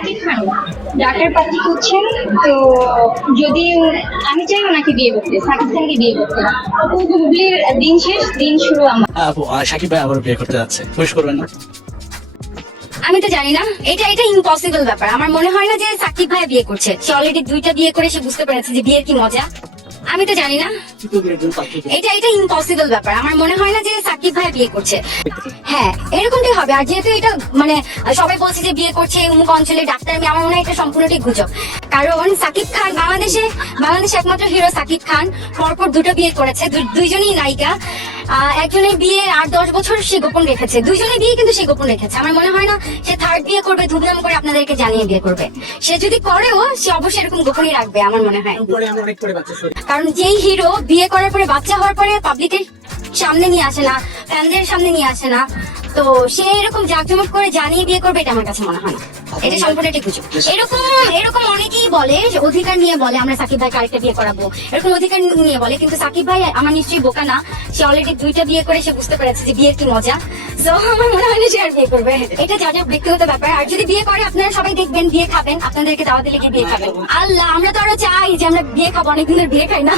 Shakib Khan doctor পাত্রী করছেন, তো যদি আমি চাই ওনাকে বিয়ে করতে, সাকিব খানকে বিয়ে করতে। হুবলির দিন শেষ দিন শুরু আমার। আপু সাকিব ভাই আবার বিয়ে করতে যাচ্ছে, খুশ করবেন না? আমি তো জানি না, এটা ইম্পসিবল ব্যাপার। আমার মনে হয় না যে সাকিব ভাই বিয়ে করছে। সে অলরেডি 2টা বিয়ে করে সে বুঝতে পেরেছে যে বিয়ের কি মজা। আমি তো জানি না, এটা ইম্পসিবল ব্যাপার। আমার মনে হয় না যে সাকিব ভাই বিয়ে করছে। হ্যাঁ, এরকমটাই হবে। আর যেহেতু এটা মানে সবাই বলছে যে বিয়ে করছে অমুক অঞ্চলে ডাক্তার, আমার মনে হয় এটা সম্পূর্ণটাই গুজব। কারণ সাকিব খান বাংলাদেশে একমাত্র হিরো সাকিব খান পরপর 2টা বিয়ে করেছে, দুইজনই নায়িকা। একজনের বিয়ে 8-10 বছর সে গোপন রেখেছে, দুইজনের বিয়ে কিন্তু সে গোপন রেখেছে। আমার মনে হয় না সে থার্ড বিয়ে করবে ধুমধাম করে আপনাদেরকে জানিয়ে বিয়ে করবে। সে যদি করেও সে অবশ্যই এরকম গোপনই রাখবে আমার মনে হয়। কারণ যেই হিরো বিয়ে করার পরে বাচ্চা হওয়ার পরে পাবলিকের সামনে নিয়ে আসে না, ফ্যানদের সামনে নিয়ে আসে না, তো সে এরকম জাঁকজমক করে জানিয়ে বিয়ে করবে, এটা আমার কাছে মনে হয় না। এটা সম্পূর্ণ একটা গুজব। এরকম অনেকেই বলে যে অধিকার নিয়ে বলে আমরা সাকিব ভাইকে আরেকটা বিয়ে করাবো, এরকম অধিকার নিয়ে বলে। কিন্তু সাকিব ভাই আমার নিশ্চয়ই বোকা না, সে অলরেডি 2টা বিয়ে করে সে বুঝতে পেরেছে যে বিয়ের কি মজা। তো আমার মনে হয় না সে আর বিয়ে করবে। এটা যা যা ব্যক্তিগত ব্যাপার। আর যদি বিয়ে করে আপনারা সবাই দেখবেন বিয়ে খাবেন, আপনাদেরকে দাওয়াত দিলে কি বিয়ে খাবেন। আল্লাহ, আমরা তো আরো চাই যে আমরা বিয়ে খাবো, অনেকদিনের বিয়ে খাই না।